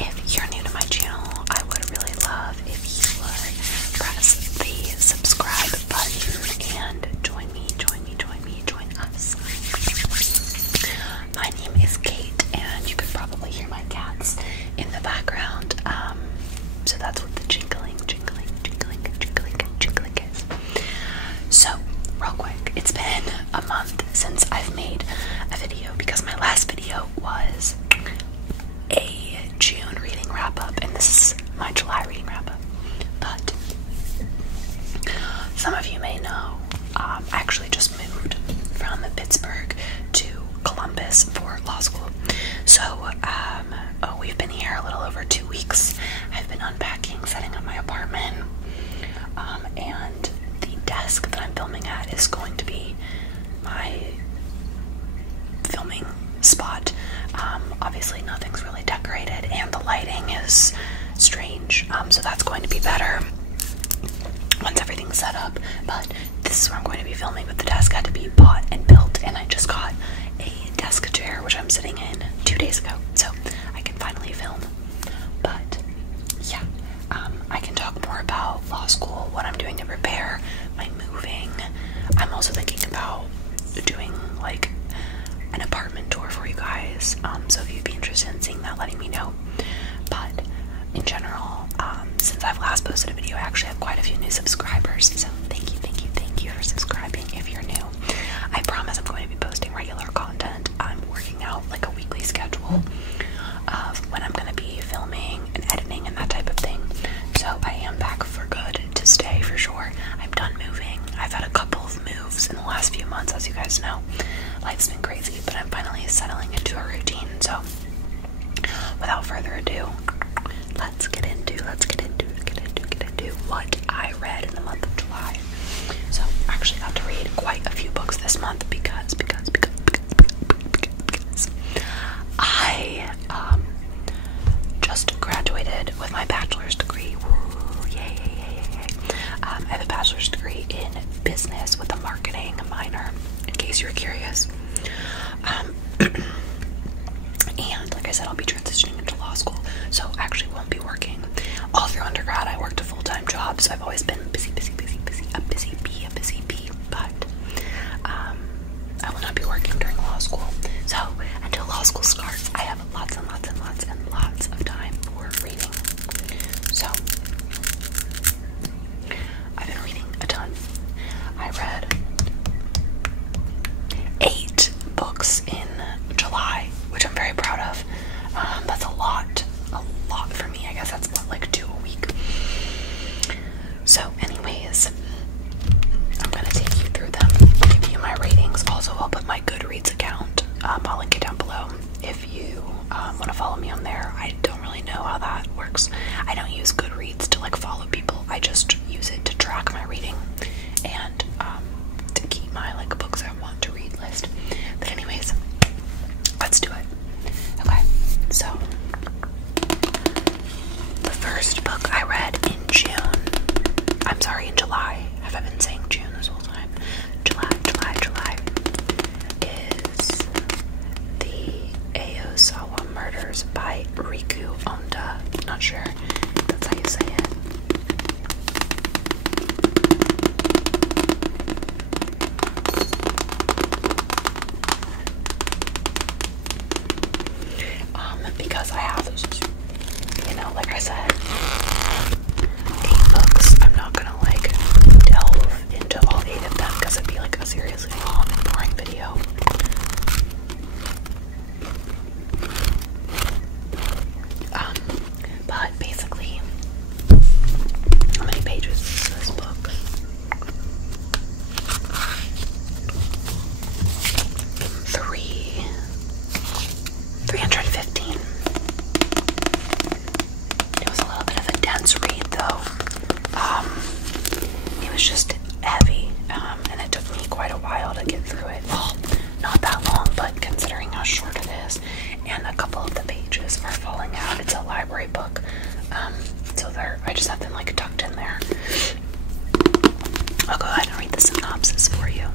If you're new to my channel, I would really love if you would press the subscribe button and join us. My name is Kate, and you could probably hear my cats in the background. So that's what the jingling is. So, real quick, it's been a month since I've made a video because my last video was a June reading wrap-up, and this is my July reading wrap-up. But some of you may know, I actually just moved from Pittsburgh to Columbus for law school. So, we've been here a little over 2 weeks. I've been unpacking, setting up my apartment, and the desk that I'm filming at is going to be my filming spot. Obviously nothing's really decorated and the lighting is strange, so that's going to be better once everything's set up. But this is where I'm going to be filming, but the desk had to be bought and built, and I just got a desk chair which I'm sitting in 2 days ago, so I can finally film. But yeah, I can talk more about law school, what I'm doing to prepare, my moving. I'm also thinking about doing like an apartment tour for you guys, so if you'd be interested in seeing that, letting me know. But in general, since I've last posted a video, I actually have quite a few new subscribers, so thank you for subscribing if you're new. I promise I'm going to be posting regular content. I'm working out like a weekly schedule of when I'm going to be filming and editing and that type of thing. So I am back for good to stay for sure. I'm done moving. I've had a couple of moves in the last few months, as you guys know. Life's been crazy, but I'm finally settling into a routine. So without further ado, let's get into what I read in the month of July. So I actually got to read quite a few books this month because I just graduated with my bachelor's degree. Woo, yay. I have a bachelor's degree in business with a marketing minor, in case you're curious. And like I said, I'll be transitioning into law school, so I actually won't be working. All through undergrad, I worked a full-time job, so I've always been busy, a busy bee, but I will not be working during law school. So until law school starts, I have lots of time for reading. So I've been reading a ton. I read 8 books in July, which I'm very proud of. That's a lot for me. I guess that's what, like 2 a week. So anyways, I'm gonna take you through them, give you my ratings. Also, I'll put my Goodreads account. I'll link it down below if you want to follow me on there. I don't really know how that works. I don't use Goodreads to like follow people. I just use it to track my reading and to keep my like books I want to read list. But anyways, let's do it. Okay, so the first book I read in July. Have I been saying June this whole time? July is the Aozawa Murders by Riku Onda. Not sure that's how you say it. Because I have, like I said, 8 books. I'm not gonna like delve into all 8 of them because it'd be like a seriously long and boring video. But basically, how many pages is this book? 315. It was a little bit of a dense read though. It was just heavy, and it took me quite a while to get through it. Well, not that long, but considering how short it is, and a couple of the pages are falling out. It's a library book, so I just have them like tucked in there. I'll go ahead and read the synopsis for you.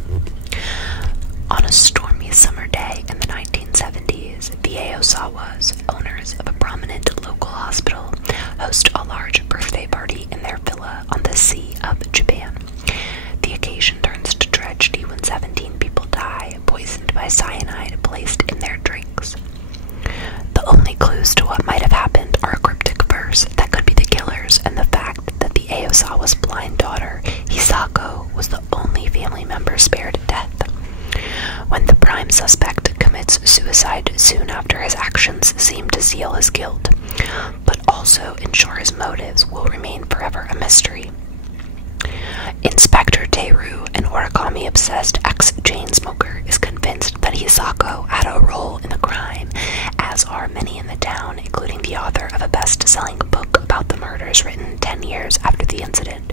On a stormy summer day in the 1970s, Murders, the Aozawas, owners of a prominent local hospital, host a large birthday party in their villa on the Sea of Japan. The occasion turns to tragedy when 17 people die, poisoned by cyanide placed in their drinks. The only clues to what might have happened are a cryptic verse that could be the killers and the fact that the Aozawa's blind daughter, Hisako, was the only family member spared death. When the prime suspect commits suicide soon after, his actions seem to seal his guilt, but also ensure his motives will remain forever a mystery. Inspector Teru, an origami-obsessed ex-chain smoker, is convinced that Hisako had a role in the crime, as are many in the town, including the author of a best-selling book about the murders written 10 years after the incident.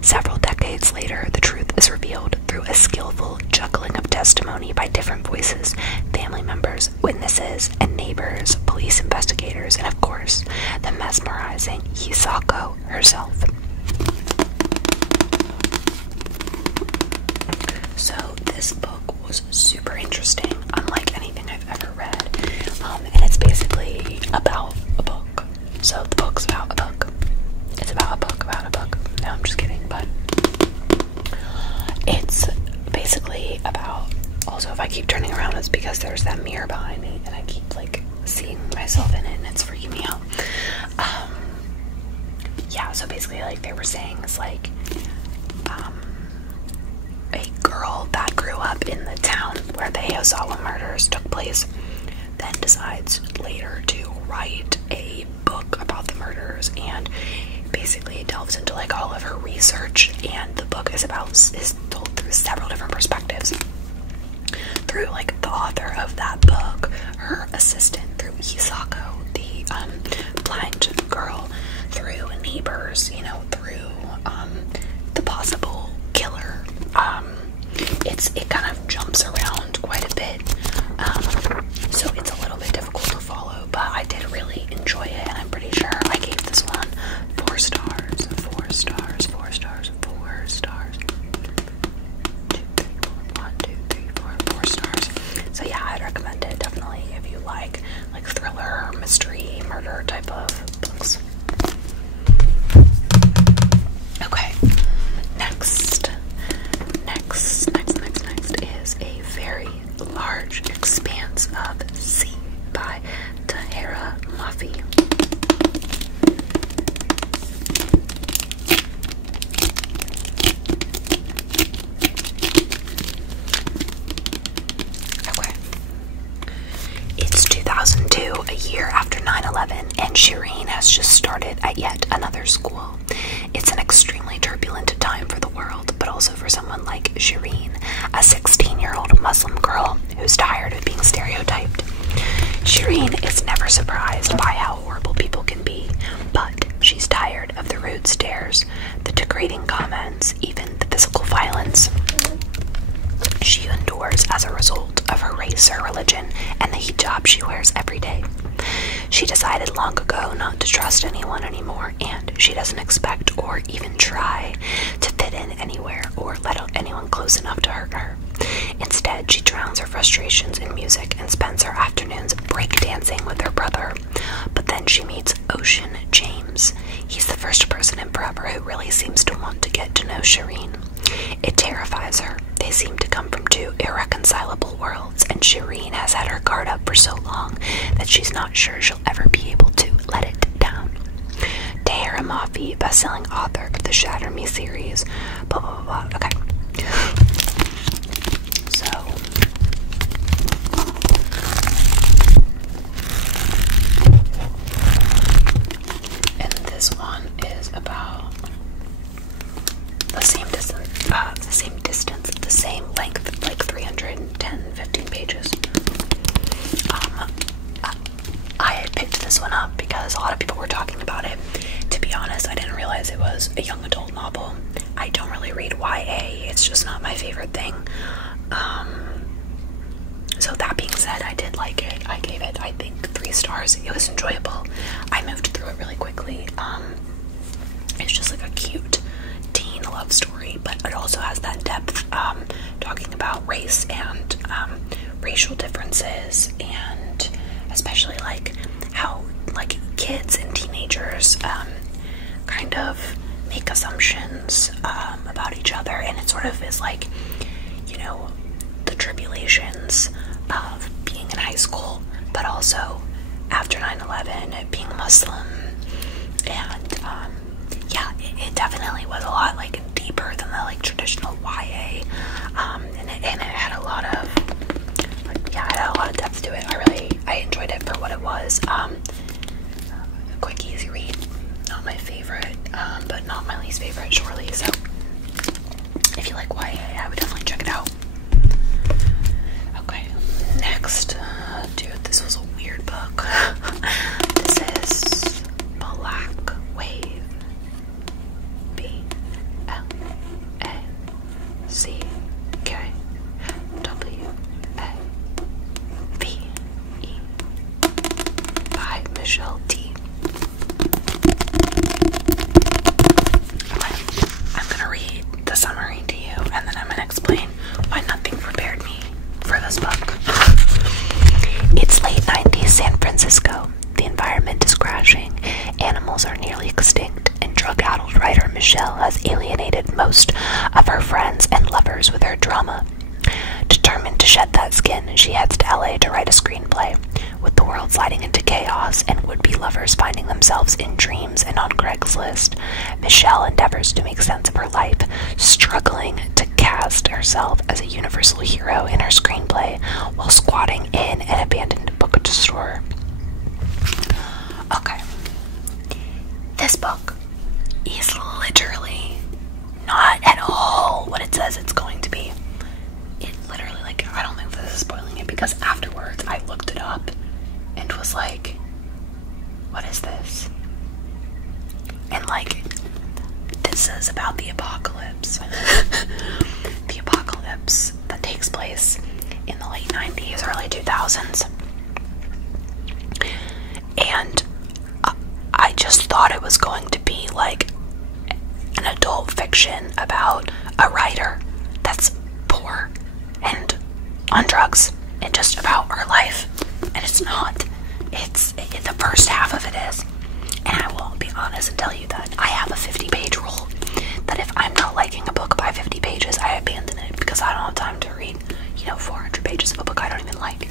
Several decades later, the truth is revealed through a skillful juggling of testimony by different voices, family members, witnesses, and neighbors, police investigators, and of course, the mesmerizing Hisako herself. So this book was super interesting, unlike anything I've ever read, and it's basically about a book. So the book's about a book. It's about a book about a book. No, I'm just kidding, but it's basically about, also if I keep turning around it's because there's that mirror behind me and I keep like seeing myself in it and it's freaking me out. Yeah, so basically like they were saying it's like a girl that grew up in the town where the Aozawa murders took place then decides later to write a book about the murders, and basically it delves into like all of her research, and the book is told through several different perspectives, through like the author of that book, her assistant, through Hisako, the blind girl, through neighbors, you know, through the possible killer. It kind of jumps around quite a bit, so it's a little bit difficult to follow, but I did really enjoy it, and I'm pretty sure I gave this one 4 stars. 4 stars, 4 stars, 4 stars. 4 stars. So yeah, I'd recommend it definitely if you like thriller, mystery, murder type of books. Okay, next is a very large expanse of sea by Tahira Mafi. Okay. It's 2002, a year after 9/11, and Shireen has just started at yet another school. It's an extremely turbulent time for the world, but also for someone like Shireen, a 16-year-old Muslim girl who's tired of being stereotyped. Shireen is never surprised by how horrible people can be, but she's tired of the rude stares, the degrading comments, even the physical violence she endures as a result of her race, her religion, and the hijab she wears every day. She decided long ago not to trust anyone anymore, and she doesn't expect or even try to fit in anywhere or let anyone close enough to hurt her. Instead, she drowns her frustrations in music and spends her afternoons breakdancing with her brother. But then she meets Ocean James. He's the first person in forever who really seems to want to get to know Shireen. It terrifies her. They seem to come from 2 irreconcilable worlds, and Shireen has had her guard up for so long that she's not sure she'll ever be able to let it down. Tahira Mafi, best-selling author of the Shatter Me series, blah blah blah blah. Okay. So and this one is about the same distance, the same length, like 315 pages. I had picked this one up because a lot of people were talking about it. To be honest, I didn't realize it was a young adult novel. I don't really read YA, it's just not my favorite thing. So that being said, I did like it. I gave it, I think, 3 stars. It was enjoyable. I moved through it really quickly. It's just like a cute teen love story, but it also has that depth, talking about race and racial differences and especially like how like kids and teenagers kind of make assumptions about each other, and it sort of is like, you know, the tribulations of being in high school, but also after 9/11 being Muslim, and yeah, it definitely was a lot like deeper than the like traditional YA, and it had a lot of yeah, it had a lot of depth to it. I enjoyed it for what it was. Quick, easy read. Not my favorite, but not my least favorite, surely. So if you like YA, I would definitely check it out. Okay, next, dude, this was a weird book. This is Black Wave. BLACKWAVE by Michelle T. I'm gonna read the summary to you, and then I'm gonna explain why nothing prepared me for this book. It's late 90s San Francisco. The environment is crashing, animals are nearly extinct, and drug-addled writer Michelle has alienated most of her friends and lovers with her drama. Determined to shed that skin, she heads to LA to write a screenplay. With the world sliding into chaos and would-be lovers finding themselves in dreams and on Craigslist, Michelle endeavors to make sense of her life, struggling to cast herself as a universal hero in her screenplay while squatting in an abandoned bookstore. Okay. This book is literally not at all what it says it's going to be. It literally, like, I don't think this is spoiling it, because afterwards I looked it up and was like, what is this? And like, this is about the apocalypse. The apocalypse that takes place in the late 90s, early 2000s. And I just thought it was going to be like an adult fiction about a writer that's poor and on drugs and just about her life. And it's not. It's the first half of it is. And I will be honest and tell you that I have a 50-page rule, that if I'm not liking a book by 50 pages, I abandon it, because I don't have time to read, 400 pages of a book I don't even like.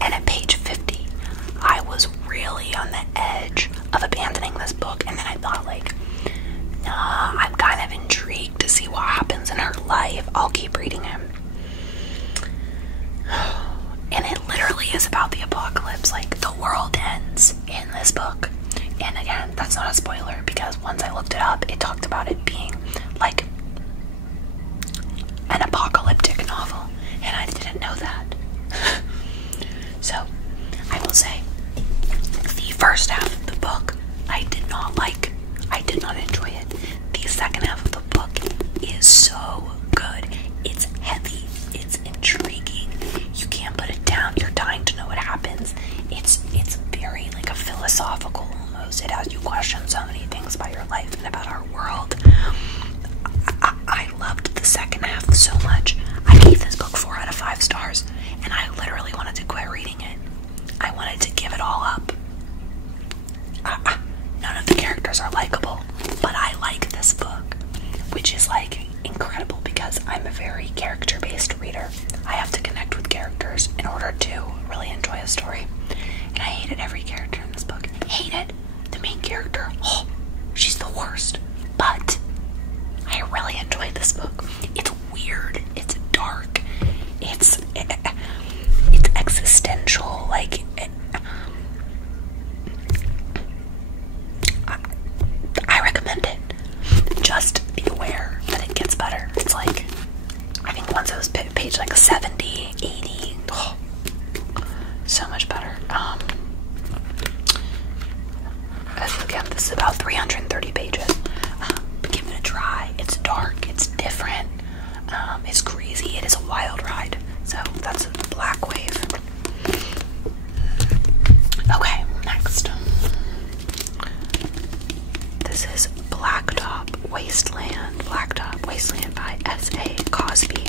And at page 50, I was really on the edge of abandoning this book, and then I thought, like, nah, I'm kind of intrigued to see what happens in her life. I'll keep reading him. And it literally is about the apocalypse. Like, the world ends in this book. And again, that's not a spoiler, because once I looked it up, it talked about it being like an apocalyptic novel, and I didn't know that. So, I will say, the first half of the book, I did not like. I did not enjoy it. The second half of the book is so good. It's heavy. It's intriguing. You can't put it down. You're dying to know what happens. It's very like a philosophical almost. It has you question so many things about your life and about our world. I loved the second half so much. I gave this book 4 out of 5 stars, and I literally wanted to quit reading it. I wanted to give it all up. None of the characters are likable, but I like this book, which is like incredible, because I'm a very character-based reader. I have to connect with characters in order to really enjoy a story. And I hated every character in this book. Hated the main character. Oh, she's the worst. But I really enjoyed this book. It's weird. It's dark. It's existential. Like, I recommend it. Just be aware that it gets better. It's like, I think once it was page like 70, 80, oh, so much better. Again, this is about 330 pages. But give it a try. It's dark. It's different. It's crazy. It is a wild ride. So that's Black Wave. Okay, next. This is Blacktop Wasteland. Blacktop Wasteland by S.A. Cosby.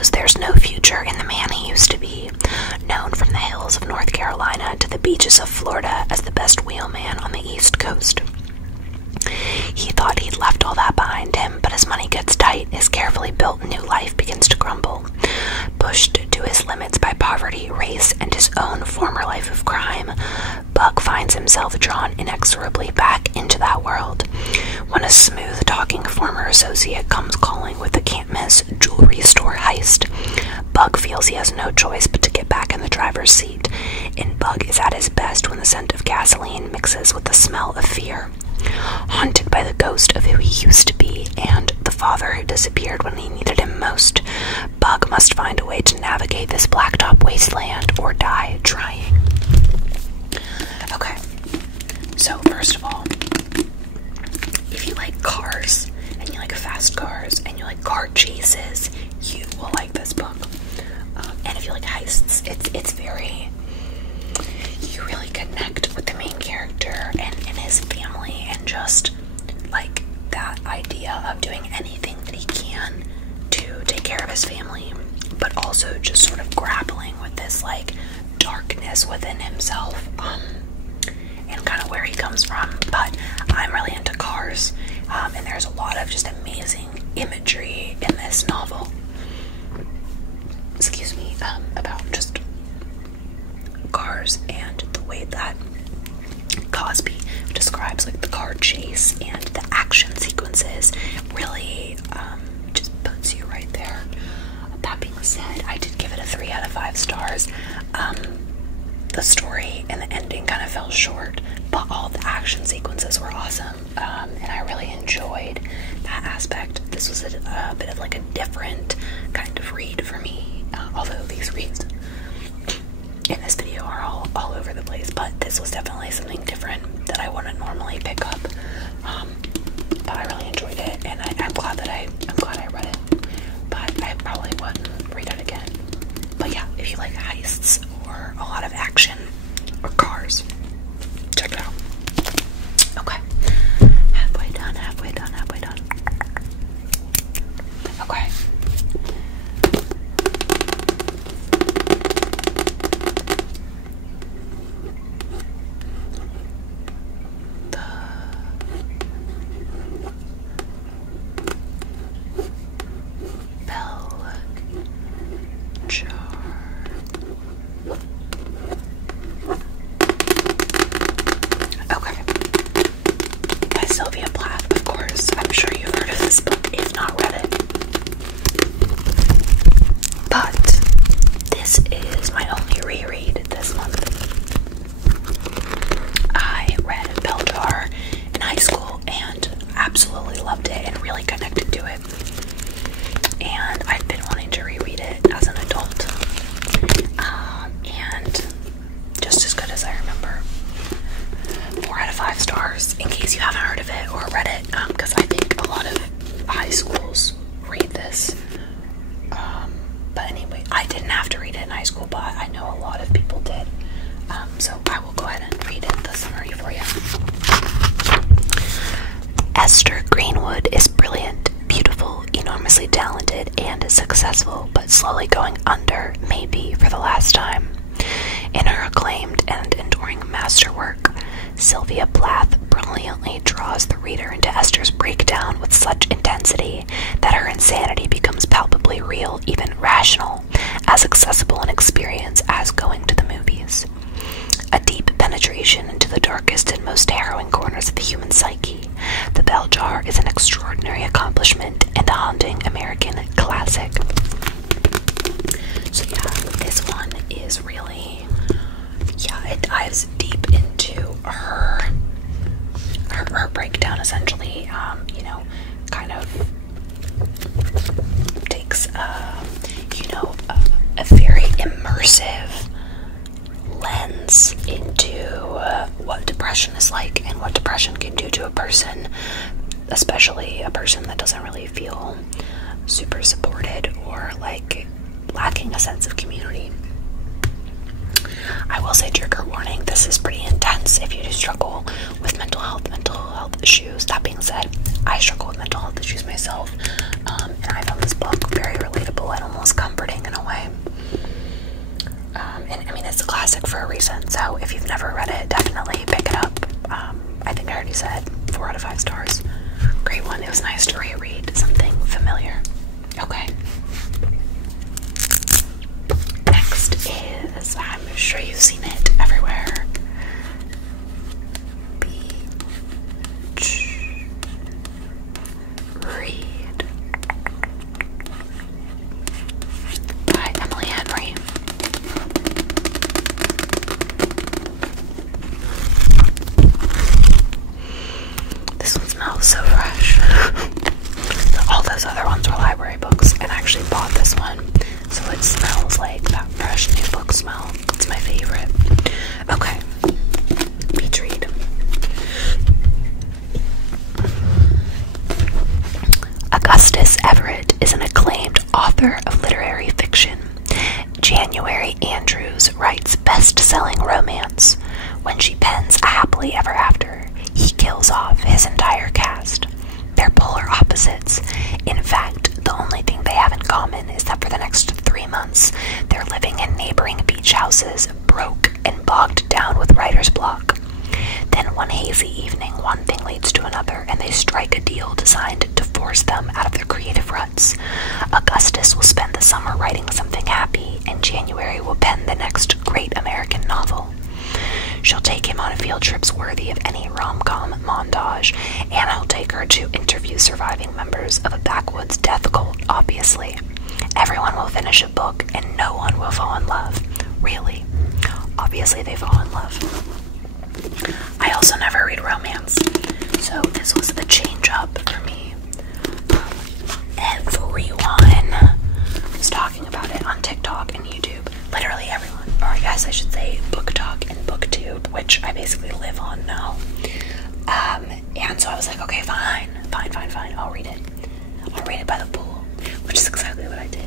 because there's no future in the man he used to be, known from the hills of North Carolina to the beaches of Florida as the best wheelman on the East Coast. He thought he'd left all that behind him, but as money gets tight, his carefully built new life begins to crumble. Pushed to his limits by poverty, race, and his own former life of crime, Buck finds himself drawn inexorably back into that world. When a smooth-talking former associate comes calling with the can't-miss jewelry store heist, Buck feels he has no choice but to get back in the driver's seat, and Buck is at his best when the scent of gasoline mixes with the smell of fear. Haunted by the ghost of who he used to be and the father who disappeared when he needed him most, Buck must find a way to navigate this blacktop wasteland or die trying. Okay, so first of all, if you like cars, and you like fast cars, and you like car chases, you will like this book. And if you like heists, it's very... you really connect with the main character and his family, and just like that idea of doing anything that he can to take care of his family, but also just sort of grappling with this like darkness within himself, and kind of where he comes from. But I'm really into cars, and there's a lot of just amazing imagery in this novel, excuse me, about just cars and the way that Cosby describes like the car chase and the action sequences really just puts you right there. That being said, I did give it a 3 out of 5 stars. The story and the ending kind of fell short, but all the action sequences were awesome, and I really enjoyed that aspect. This was a bit of like a different kind of read for me, although these reads in this video are all over the place, but this was definitely something different that I wouldn't normally pick up. But I really enjoyed it, and I'm glad I read it. But I probably wouldn't read it again. But yeah, if you like heists or a lot of action or cars, check it out. Okay, halfway done. Okay. Successful, but slowly going under, maybe for the last time. In her acclaimed and enduring masterwork, Sylvia Plath brilliantly draws the reader into Esther's breakdown with such intensity that her insanity becomes palpably real, even rational, as accessible an experience as going to the movies. A deep penetration into the darkest and most harrowing corners of the human psyche, The Bell Jar is an extraordinary accomplishment and a haunting American classic. So yeah, this one is really, it dives deep into her breakdown, essentially. Kind of takes a very immersive lens into what depression is like and what depression can do to a person, especially a person that doesn't really feel super supported or like lacking a sense of community. I will say, trigger warning, this is pretty intense if you do struggle with mental health issues. That being said, I struggle with mental health issues myself, and I found this book very relatable and almost comforting. recent, so if you've never read it, definitely pick it up. I think I already said 4 out of 5 stars. Great one. It was nice to reread something familiar. Okay. Next is, I'm sure you've seen it everywhere, Beach Read by Emily Henry. This one smells so fresh. All those other ones were library books, and I actually bought this one, so it smells like that fresh new book smell. It's my favorite. Okay, Beach Read. Augustus Everett is an acclaimed author of literary fiction. January Andrews writes best-selling romance. When she pens A Happily Ever After, he kills off his entire cast. They're polar opposites. In fact, the only thing they have in common is that for the next 3 months, they're living in neighboring beach houses, broke and bogged down with writer's block. Then one hazy evening, one thing leads to another, and they strike a deal designed to force them out of their creative ruts. Augustus will spend the summer writing something happy, and January will pen the next great American novel. She'll take him on field trips worthy of any rom-com montage, and he'll take her to interview surviving members of a backwoods death cult, obviously. Everyone will finish a book, and no one will fall in love. Really. Obviously they fall in love. I also never read romance, so this was a change up for me. Everyone was talking about it on TikTok and YouTube. Literally everyone. Or I guess I should say BookTok and BookTube, which I basically live on now. And so I was like, okay, fine. I'll read it. I'll read it by the pool, which is exactly what I did.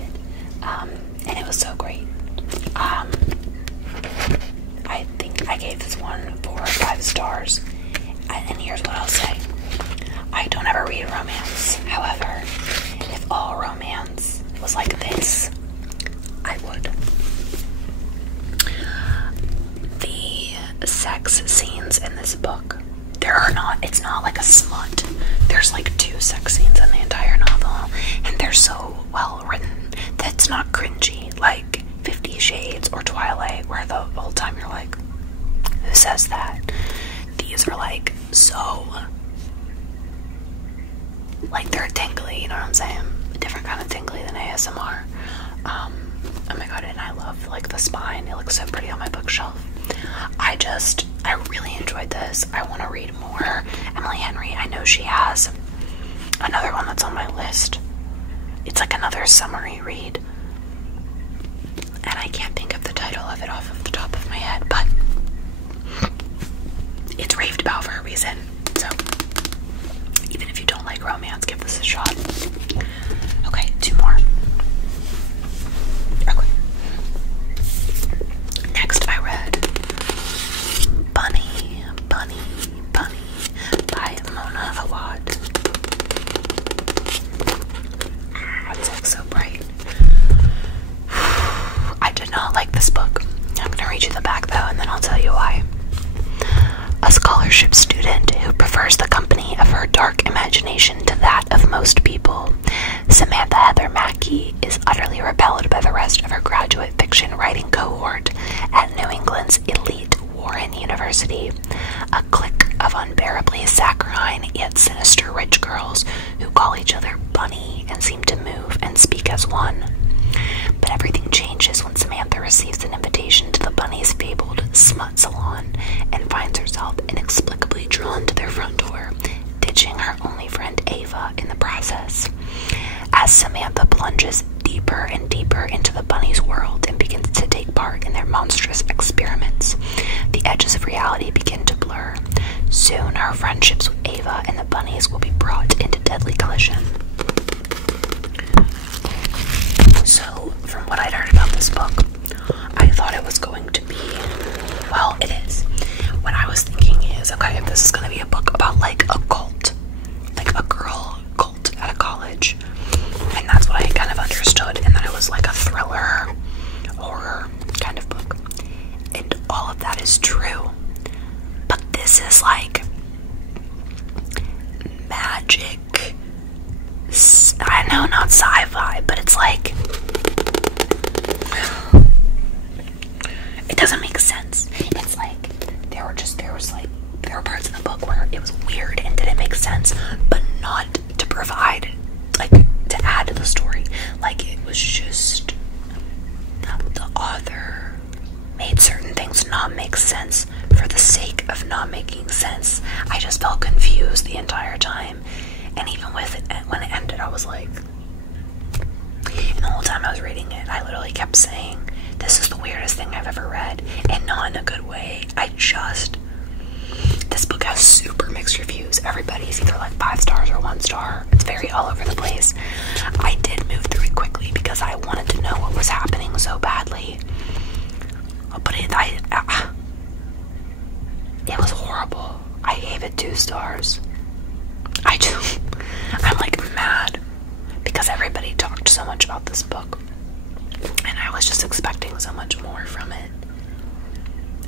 And it was so great. I think I gave this one 4 or 5 stars. And here's what I'll say. I don't ever read romance. However, if all romance was like this, I would. The sex scenes in this book, it's not like a smut. There's like 2 sex scenes in the entire novel, and they're so well written that it's not cringy like 50 Shades or Twilight, where the whole time you're like, who says that? These are like so, like they're tingly, you know what I'm saying? A different kind of tingly than ASMR. Oh my god, and I love like the spine. It looks so pretty on my bookshelf. I really enjoyed this. I want to read more Emily Henry. I know she has another one that's on my list. It's like another summary read, and I can't think of the title of it off of the top of my head, but it's raved about for a reason. So even if you don't like romance, give this a shot. Okay, 2 more. Okay. Next I read Bunny by Mona Awad. It's like so bright. I did not like this book. I'm gonna read you the back though, and then I'll tell you why. A scholarship student who prefers the company of her dark imagination to that of most people, Samantha Heather Mackey is utterly repelled by the rest of her graduate fiction writing cohort at New England's elite Warren University, a clique of unbearably saccharine yet sinister rich girls who call each other Bunny and seem to move and speak as one. But everything changes when Samantha receives an invitation to the Bunny's fabled smut salon and finds herself inexplicably drawn to their front door, ditching her only friend Ava in the process. As Samantha plunges deeper and deeper into the Bunny's world and begins to take part in their monstrous experiments, the edges of reality begin to blur. Soon her friendships with Ava and the Bunnies will be brought into deadly collision. So, from what I'd heard about this book, I thought it was going to be, well, it is. What I was thinking is, okay, if this is going to be a book about like a cult, like a girl cult at a college, and that's what I kind of understood, and that it was like a thriller, horror kind of book, and all of that literally kept saying, this is the weirdest thing I've ever read, and not in a good way. This book has super mixed reviews. Everybody's either like 5 stars or 1 star. It's very all over the place. I did move through it quickly because I wanted to know what was happening so badly. But it was horrible. I gave it 2 stars. I'm like mad because everybody talked so much about this book, and I was just expecting so much more from it.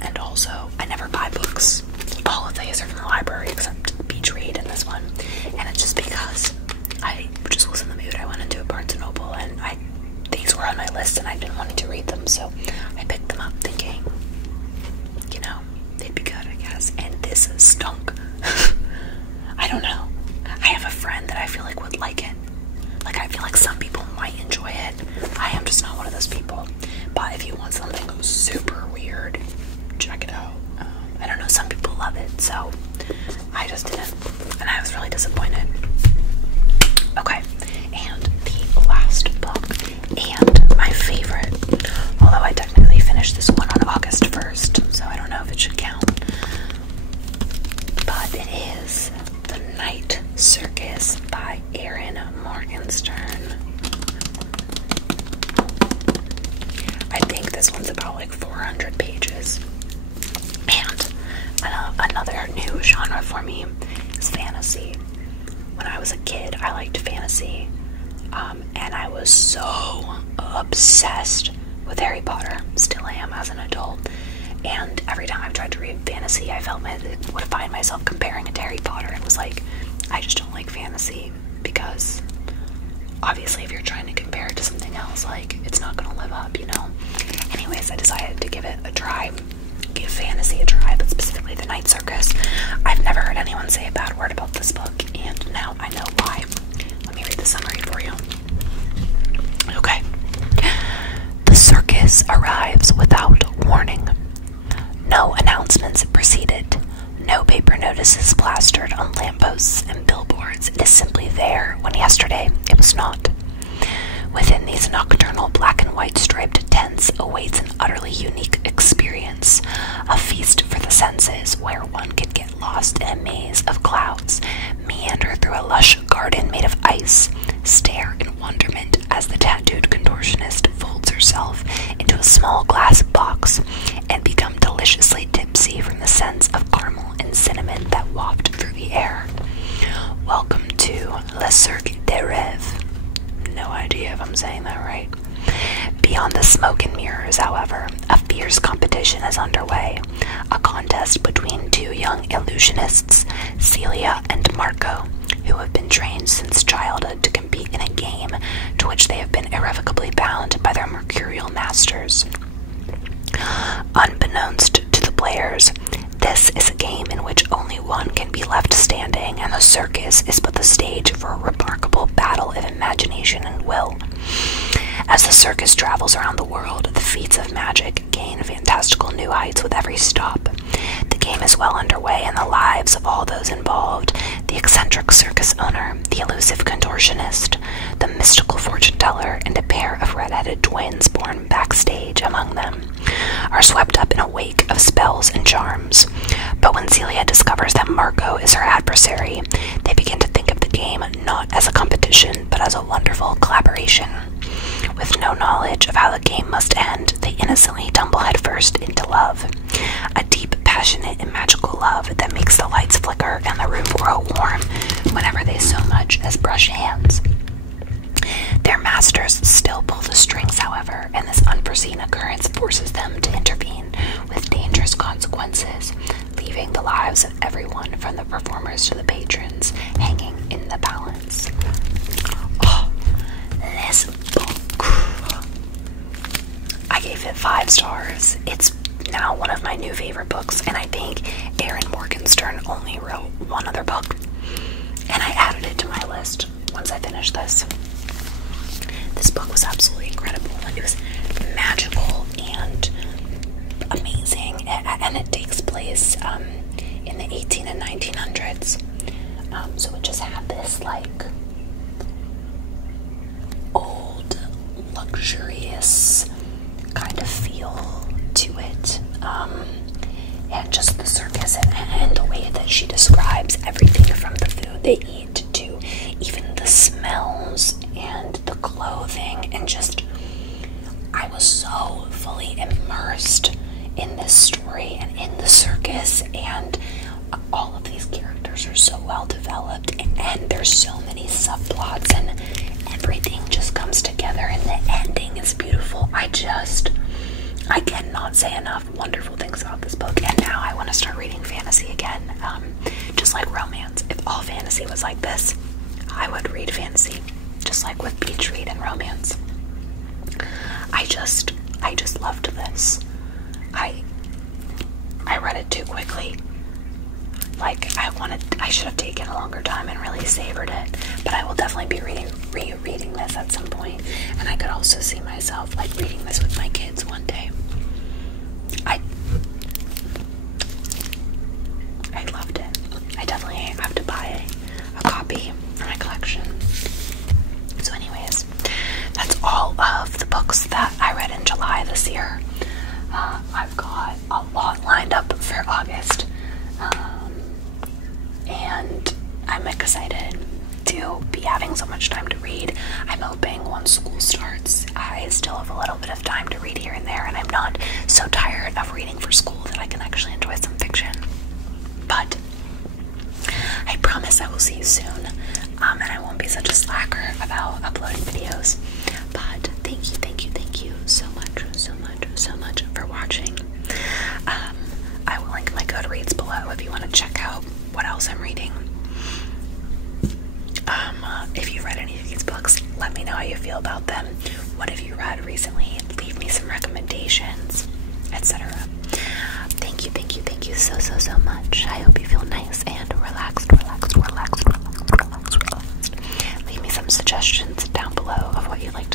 And also, I never buy books. All of these are from the library except Beach Read and this one. And it's just because I just was in the mood. I went into a Barnes & Noble and these were on my list and I'd been wanting to read them, so I picked them up thinking, you know, they'd be good, I guess. And this stunk. I don't know. I have a friend that I feel like would like it. Like, I feel like some people might enjoy it. I am just not one of those people. But if you want something super weird, check it out. I don't know, some people love it, so I just didn't, and I was really disappointed. Okay, and the last book, and my favorite, although I technically finished this one on August 1st, so I don't know if it should count, but it is The Night Circus by Erin Morgenstern. I think this one's about like 400 pages. And another new genre for me is fantasy. When I was a kid, I liked fantasy. And I was so obsessed with Harry Potter. Still am as an adult. And every time I've tried to read fantasy, I would find myself comparing it to Harry Potter. It was like, I just don't like fantasy because obviously if you're trying to compare it to something else, like, it's not going to live up, you know? Anyways, I decided to give it a try. Give fantasy a try, but specifically The Night Circus. I've never heard anyone say a bad word about this book, and now I know why. Let me read the summary for you. Okay. The circus arrives without warning. No announcements preceded. No paper notices plastered on lampposts and billboards. It is simply there when yesterday it was not. Within these nocturnal black and white striped tents awaits an utterly unique experience, a feast for the senses where one could get lost in a maze of clouds, meander through a lush garden made of ice, stare in wonderment as the tattooed contortionist folds herself into a small glass box, and become deliciously tipsy from the scents of caramel and cinnamon that waft through the air. Welcome to Le Cirque des Rêves. No idea if I'm saying that right. Beyond the smoke and mirrors, however, a fierce competition is underway. A contest between 2 young illusionists, Celia and Marco, who have been trained since childhood to compete in a game to which they have been irrevocably bound by their mercurial masters. Unbeknownst to the players, this is a game in which only one can be left standing, and the circus is but the stage for a remarkable battle of imagination and will. As the circus travels around the world, the feats of magic gain fantastical new heights with every stop. The game is well underway in the lives of all those involved: the eccentric circus owner, the elusive contortionist, the mystical fortune teller, and a pair of red-headed twins born backstage among them are swept up in a wake of spells and charms. But when Celia discovers that Marco is her adversary, they begin to think of the game not as a competition, but as a wonderful collaboration. With no knowledge of how the game must end, they innocently tumble headfirst into love. A deep, passionate, and magical love that makes the lights flicker and the room grow warm whenever they so much as brush hands. Their masters still pull the strings, however, and this unforeseen occurrence forces them to intervene with dangerous consequences, leaving the lives of everyone from the performers to the patrons hanging in the balance. Oh, this book. I gave it 5 stars. It's now one of my new favorite books, and I think Erin Morgenstern only wrote one other book, and I added it to my list once I finished this. This book was absolutely incredible. It was magical and amazing, and it takes place in the 18 and 1900s. So it just had this like old luxurious kind of feel to it. And just the circus and the way that she describes everything from the food they eat to even the smells and the clothing, and just I was so fully immersed in this story and in the circus, and all of these characters are so well developed, and there's so many subplots, and everything just comes together, and the ending is beautiful. I cannot say enough wonderful things about this book, and now I want to start reading fantasy again, just like romance. If all fantasy was like this, I would read fantasy, just like with Beach Read and romance. I just loved this. I read it too quickly. Like, I should have taken a longer time and really savored it, but I will definitely be rereading this at some point, and I could also see myself, like, reading this with my kids one day. I loved it. I definitely have to buy a copy for my collection. So anyways, that's all of the books that I read in July this year. I've got a lot lined up for August, and I'm excited to be having so much time to read. I'm hoping once school starts, I still have a little bit of time to read here and there, and I'm not so tired of reading for school that I can actually enjoy some fiction. But I promise I will see you soon, and I won't be such a slacker about uploading videos. But thank you so much for watching. I will link my Goodreads below if you want to check out what else I'm reading. If you've read any of these books, let me know how you feel about them. What have you read recently? Leave me some recommendations, etc. Thank you so much. I hope you feel nice and relaxed. Leave me some suggestions down below of what you'd like to